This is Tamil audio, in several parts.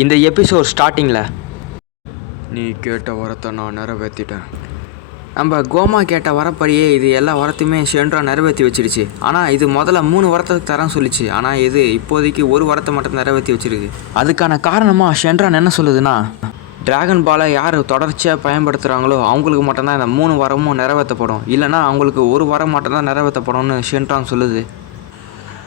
இந்த எபிசோட் ஸ்டார்டிங்கில் நீ கேட்ட வரத்தை நான் நிறைவேற்றிட்டேன். நம்ம கோமா கேட்ட வரப்படியே இது எல்லா வரத்தையுமே ஷென்ட்ரா நிறைவேற்றி வச்சிருச்சு. ஆனால் இது முதல்ல 3 வரத்துக்கு தரேன் சொல்லிச்சு. ஆனால் இது இப்போதைக்கு ஒரு வரத்தை மட்டும் நிறைவேற்றி வச்சிருக்கு. அதுக்கான காரணமாக ஷென்ட்ரா என்ன சொல்லுதுன்னா, டிராகன் பாலை யார் தொடர்ச்சியாக பயன்படுத்துகிறாங்களோ அவங்களுக்கு மட்டும்தான் இந்த 3 வரமும் நிறைவேற்றப்படும், இல்லைனா அவங்களுக்கு ஒரு வரம் மட்டும்தான் நிறைவேற்றப்படும்னு ஷென்ட்ரான் சொல்லுது.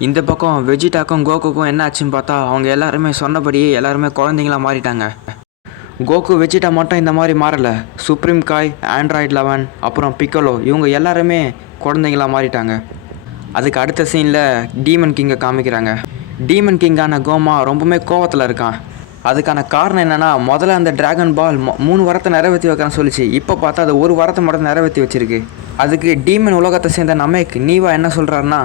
இந்த பக்கம் வெஜிடாக்கும் கோகுக்கும் என்ன ஆச்சுன்னு பார்த்தா, அவங்க எல்லாருமே சொன்னபடியே எல்லாருமே குழந்தைங்களா மாறிட்டாங்க. கோகு வெஜிடா மட்டும் இந்த மாதிரி மாறலை. சுப்ரீம் காய், ஆண்ட்ராய்ட் 11, அப்புறம் பிக்கோலோ இவங்க எல்லாருமே குழந்தைங்களா மாறிட்டாங்க. அதுக்கு அடுத்த சீனில் டீமன் கிங்கை காமிக்கிறாங்க. டீமன் கிங்கான கோமா ரொம்பவுமே கோவத்தில் இருக்கான். அதுக்கான காரணம் என்னென்னா, முதல்ல அந்த டிராகன் பால் 3 வரத்தை நிறைவேற்றி வைக்கிறேன்னு சொல்லிச்சு. இப்போ பார்த்தா அது ஒரு வரத்தை மட்டும் நிறைவேற்றி வச்சிருக்கு. அதுக்கு டீமன் உலகத்தை சேர்ந்த நமேக் நீவா என்ன சொல்கிறாருன்னா,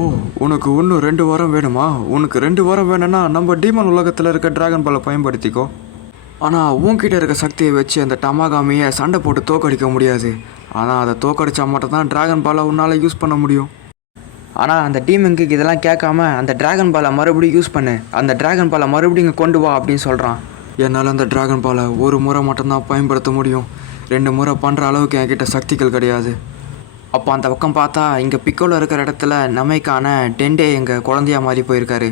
ஓ, உனக்கு இன்னும் 2 வாரம் வேணுமா? உனக்கு 2 வாரம் வேணும்னா நம்ம டீமன் உலகத்தில் இருக்க டிராகன் பாலை பயன்படுத்திக்கோ. ஆனால் உன்கிட்ட இருக்க சக்தியை வச்சு அந்த டமாகாமியை சண்டை போட்டு தோக்கடிக்க முடியாது. ஆனால் அதை தோக்கடிச்சா மட்டும் தான் டிராகன் பாலை உன்னால் யூஸ் பண்ண முடியும். ஆனால் அந்த டீமனுக்கு இதெல்லாம் கேட்காம அந்த டிராகன் பாலை மறுபடியும் யூஸ் பண்ணு, அந்த டிராகன் பாலை மறுபடியும் இங்கே கொண்டு வா அப்படின்னு சொல்கிறான். என்னால் அந்த டிராகன் பாலை ஒரு முறை மட்டும்தான் பயன்படுத்த முடியும். 2 முறை பண்ணுற அளவுக்கு என்கிட்ட சக்திகள் கிடையாது. அப்போ அந்த பக்கம் பார்த்தா இங்கே பிக்கோல இருக்கிற இடத்துல நமேக்கான டெண்டே எங்கள் குழந்தையா மாறி போயிருக்காரு.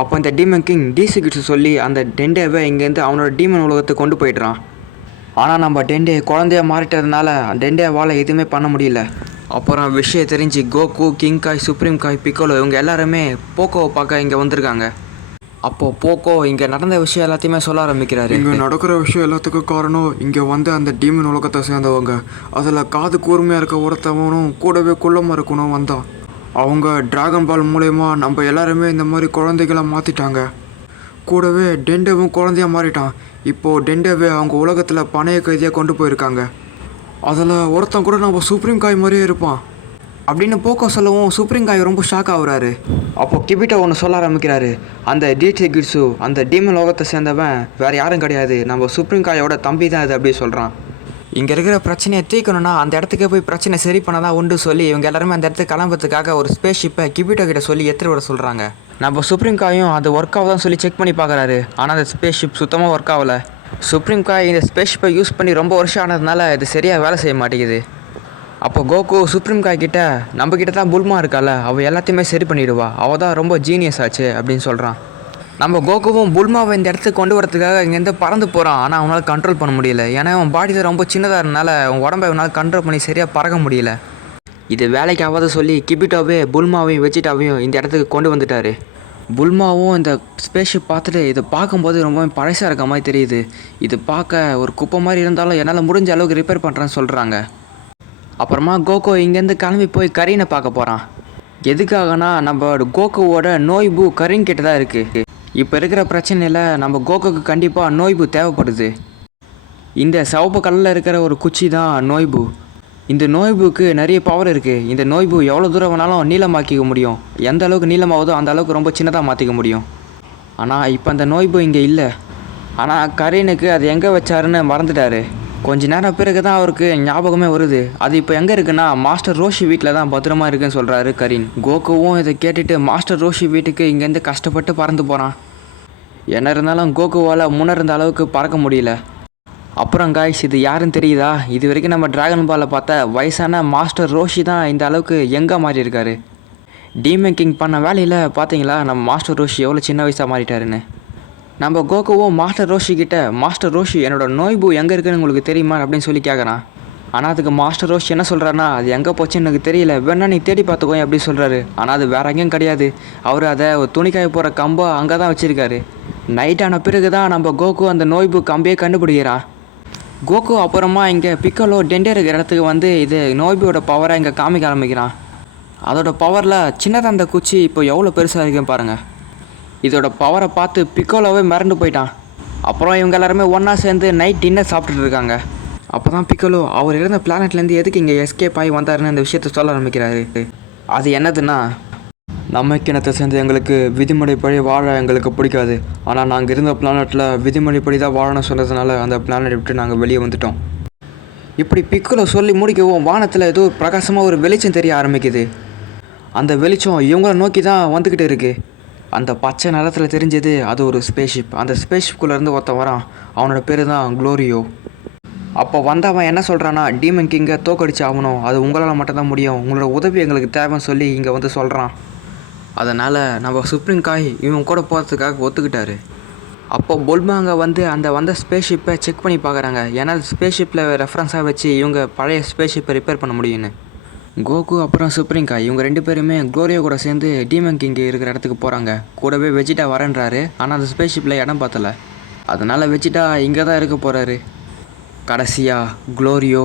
அப்போ இந்த டீமன் கிங் டிசிகிட்ஸ் சொல்லி அந்த டெண்டேவை இங்கேருந்து அவனோட டீமன் உலகத்துக்கு கொண்டு போயிடுறான். ஆனால் நம்ம டெண்டே குழந்தையா மாறிட்டதுனால டெண்டேவால் எதுவுமே பண்ண முடியல. அப்புறம் விஷயம் தெரிஞ்சு கோகு, கிங் காய், சுப்ரீம் காய், பிக்கோலோ இவங்க எல்லாருமே போக்கோவை பார்க்க இங்கே வந்திருக்காங்க. அப்போது போக்கோ இங்கே நடந்த விஷயம் எல்லாத்தையுமே சொல்ல ஆரம்பிக்கிறாரு. இங்கே நடக்கிற விஷயம் எல்லாத்துக்கும் காரணம் இங்கே வந்து அந்த டீமன் உலகத்தை சேர்ந்தவங்க. அதில் காது கூர்மையாக இருக்க ஒருத்தவனும் கூடவே குள்ளமாக இருக்கணும் வந்தான். அவங்க டிராகன் பால் மூலயமா நம்ம எல்லாருமே இந்த மாதிரி குழந்தைகளை மாற்றிட்டாங்க. கூடவே டெண்டேவும் குழந்தையாக மாறிட்டான். இப்போது டெண்டேவே அவங்க உலகத்தில் பணைய கைதியாக கொண்டு போயிருக்காங்க. அதில் ஒருத்தன் கூட நம்ம சுப்ரீம் காய் மாதிரியே இருப்பான் அப்படின்னு போக்கோ சொல்லவும் சுப்ரீம் காய் ரொம்ப ஷாக் ஆகுறாரு. அப்போது கிபிட்டோ ஒன்று சொல்ல ஆரம்பிக்கிறாரு, அந்த டிசிகிட்ஸு அந்த டீமன் லோகத்தை சேர்ந்தவன் வேறு யாரும் கிடையாது, நம்ம சுப்ரீம் காயோட தம்பி தான் அது அப்படி சொல்கிறான். இங்கே இருக்கிற பிரச்சனையை தீர்க்கணும்னா அந்த இடத்துக்கு போய் பிரச்சனை சரி பண்ணதான் உண்டு சொல்லி இவங்க எல்லாருமே அந்த இடத்துக்கு கிளம்புறதுக்காக ஒரு ஸ்பேஸ் ஷிப்பை கிபிட்டோ கிட்ட சொல்லி எடுத்துகிட்டு வர சொல்கிறாங்க. நம்ம சுப்ரீம் காயும் அது ஒர்க் ஆகுதான்னு சொல்லி செக் பண்ணி பார்க்குறாரு. ஆனால் அந்த ஸ்பேஸ் ஷிப் சுத்தமாக ஒர்க் ஆகலை. சுப்ரீம் காய் இந்த ஸ்பேஸ் ஷிப்பை யூஸ் பண்ணி ரொம்ப வருஷம் ஆனதுனால இது சரியாக வேலை செய்ய மாட்டேங்குது. அப்போ கோகு சுப்ரீம் காய் கிட்ட, நம்மக்கிட்ட தான் புல்மா இருக்கால, அவள் எல்லாத்தையுமே சரி பண்ணிவிடுவா, அவள் தான் ரொம்ப ஜீனியஸ் ஆச்சு அப்படின்னு சொல்கிறான். நம்ம கோகுவும் புல்மாவை இந்த இடத்துக்கு கொண்டு வரதுக்காக இங்கேருந்து பறந்து போகிறான். ஆனால் அவனால் கண்ட்ரோல் பண்ண முடியல. ஏன்னா அவன் பாடி தான் ரொம்ப சின்னதாக இருந்தனால அவன் உடம்பை அவனால் கண்ட்ரோல் பண்ணி சரியாக பறக்க முடியல. இது வேலைக்கு ஆகாத சொல்லி கிபிட்டோவே புல்மாவையும் வெஜிடாவையும் இந்த இடத்துக்கு கொண்டு வந்துட்டார். புல்மாவும் இந்த ஸ்பேஸ்ஷிப் பார்த்துட்டு இதை பார்க்கும்போது ரொம்பவே பழசாக இருக்க மாதிரி தெரியுது. இது பார்க்க ஒரு குப்பை மாதிரி இருந்தாலும் என்னால் முடிஞ்ச அளவுக்கு ரிப்பேர் பண்ணுறேன்னு சொல்கிறாங்க. அப்புறமா கோகோ இங்கேருந்து கிளம்பி போய் கரீனை பார்க்க போகிறான். எதுக்காகனா நம்ம கோகோவோட நோய்பு கரீன் கிட்ட தான் இருக்குது. இப்போ இருக்கிற பிரச்சனையில் நம்ம கோகோக்கு கண்டிப்பாக நோய்பு தேவைப்படுது. இந்த சிவப்பு கல்லில் இருக்கிற ஒரு குச்சி தான் நோய்பு. இந்த நோய்புக்கு நிறைய பவர் இருக்குது. இந்த நோய்பு எவ்வளோ தூரம் வேணாலும் நீளமாக்கிக்க முடியும். எந்த அளவுக்கு நீளமாகுதோ அந்த அளவுக்கு ரொம்ப சின்னதாக மாற்றிக்க முடியும். ஆனால் இப்போ அந்த நோய்பு இங்கே இல்லை. ஆனால் கரீனுக்கு அது எங்கே வச்சாருன்னு மறந்துட்டார். கொஞ்ச நேரம் பிறகு தான் அவருக்கு ஞாபகமே வருது. அது இப்போ எங்கே இருக்குன்னா மாஸ்டர் ரோஷி வீட்டில் தான் பத்திரமா இருக்குன்னு சொல்கிறாரு கரீன். கோகுவும் இதை கேட்டுட்டு மாஸ்டர் ரோஷி வீட்டுக்கு இங்கேருந்து கஷ்டப்பட்டு பறந்து போகிறான். என்ன இருந்தாலும் கோகுவால் முன்னிருந்த அளவுக்கு பறக்க முடியல. அப்புறம் காய்ஸ், இது யாருன்னு தெரியுதா? இது வரைக்கும் நம்ம டிராகன் பாலை பார்த்த வயசான மாஸ்டர் ரோஷி தான் இந்த அளவுக்கு எங்கே மாறி இருக்காரு. டீமன் கிங் பண்ண வேலையில் பார்த்தீங்களா நம்ம மாஸ்டர் ரோஷி எவ்வளோ சின்ன வயசாக மாறிட்டாருன்னு. நம்ம கோகுவும் மாஸ்டர் ரோஷி கிட்ட, மாஸ்டர் ரோஷி என்னோட நோய்பு எங்கே இருக்குன்னு உங்களுக்கு தெரியுமா அப்படின்னு சொல்லி கேட்குறான். ஆனால் அதுக்கு மாஸ்டர் ரோஷி என்ன சொல்கிறாருன்னா, அது எங்கே போச்சுன்னு எனக்கு தெரியல, வேணா நீ தேடி பார்த்துக்கோ அப்படி சொல்கிறாரு. ஆனால் அது வேற எங்கேயும் கிடையாது. அவர் அதை ஒரு துணிக்காய போகிற கம்பை அங்கே தான் வச்சுருக்காரு. நைட் ஆன பிறகு தான் நம்ம கோகு அந்த நோய்பு கம்பையே கண்டுபிடிக்கிறான். கோகு அப்புறமா இங்கே பிக்கோலோ டெண்டே இருக்கிற இடத்துக்கு வந்து இது நோய்புவோட பவரை இங்கே காமிக்க ஆரம்பிக்கிறான். அதோட பவரில் சின்னதாக அந்த குச்சி இப்போ எவ்வளோ பெருசாக இருக்குன்னு பாருங்கள். இதோட பவரை பார்த்து பிக்கோலோவே மறந்து போயிட்டான். அப்புறம் இவங்க எல்லாருமே ஒன்றா சேர்ந்து நைட் டின்னர் சாப்பிட்டுட்டு இருக்காங்க. அப்போ தான் பிக்கோலோ அவர் இருந்த பிளானட்லேருந்து எதுக்கு இங்கே எஸ்கேப் ஆகி வந்தாருன்னு அந்த விஷயத்த சொல்ல ஆரம்பிக்கிறாரு. அது என்னதுன்னா, நம்ம கிணத்தை சேர்ந்து எங்களுக்கு விதிமுறைப்படி வாழ எங்களுக்கு பிடிக்காது. ஆனால் நாங்கள் இருந்த பிளானட்டில் விதிமுறைப்படி தான் வாழணும் சொன்னதுனால அந்த பிளானட் விட்டு நாங்கள் வெளியே வந்துட்டோம். இப்படி பிக்கோலோ சொல்லி முடிக்கவும் வானத்தில் ஏதோ பிரகாசமாக ஒரு வெளிச்சம் தெரிய ஆரம்பிக்குது. அந்த வெளிச்சம் இவங்கள நோக்கி தான் வந்துக்கிட்டு இருக்குது. அந்த பச்சை நிறத்தில் தெரிஞ்சது அது ஒரு ஸ்பேஸ்ஷிப். அந்த ஸ்பேஸ்ஷிப்குள்ளேருந்து ஒருத்தன் வரான். அவனோட பேர் தான் க்ளோரியோ. அப்போ வந்தவன் என்ன சொல்கிறான்னா, டீமன் கிங்கை தோக்கடிச்சு ஆகணும், அது உங்களால் மட்டும்தான் முடியும், உங்களோட உதவி எங்களுக்கு தேவைன்னு சொல்லி இங்கே வந்து சொல்கிறான். அதனால் நம்ம சுப்ரீம் காய் இவன் கூட போகிறதுக்காக ஒத்துக்கிட்டாரு. அப்போ பொல்மாங்க வந்து அந்த வந்த ஸ்பேஸ்ஷிப்பை செக் பண்ணி பார்க்குறாங்க. ஏன்னா ஸ்பேஸ்ஷிப்பில் ரெஃபரன்ஸாக வச்சு இவங்க பழைய ஸ்பேஸ்ஷிப்பை ரிப்பேர் பண்ண முடியும்னு. கோகு அப்புறம் சுப்ரீம் காய் இவங்க 2 பேருமே க்ளோரியோ கூட சேர்ந்து டீமன் கிங் இருக்கிற இடத்துக்கு போகிறாங்க. கூடவே வெஜிட்டா வரேன்றாரு. ஆனால் அந்த ஸ்பேஸ்ஷிப்பில் இடம் பார்த்தல. அதனால் வெஜிட்டா இங்கே தான் இருக்க போகிறாரு. கடைசியாக க்ளோரியோ,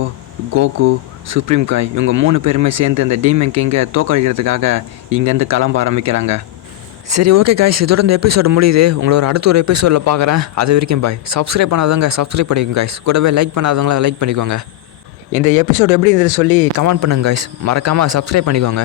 கோகு, சுப்ரீம் காய் இவங்க 3 பேருமே சேர்ந்து அந்த டீமன் கிங்கை தோக்கடிக்கிறதுக்காக இங்கேருந்து கிளம்ப ஆரம்பிக்கிறாங்க. சரி, ஓகே காய்ஸ், இதோட இந்த எபிசோடு முடியுது. உங்களோட அடுத்த ஒரு எபிசோடில் பார்க்குறேன். அது வரைக்கும் பாய். சப்ஸ்கிரைப் பண்ணாதவங்க சப்ஸ்கிரைப் பண்ணிக்கோங்க காய்ஸ். கூடவே லைக் பண்ணாதவங்கள லைக் பண்ணிக்கோங்க. இந்த எபிசோடு எப்படி இருந்தது சொல்லி கமெண்ட் பண்ணுங்க காய்ஸ். மறக்காமல் சப்ஸ்கிரைப் பண்ணிக்கோங்க.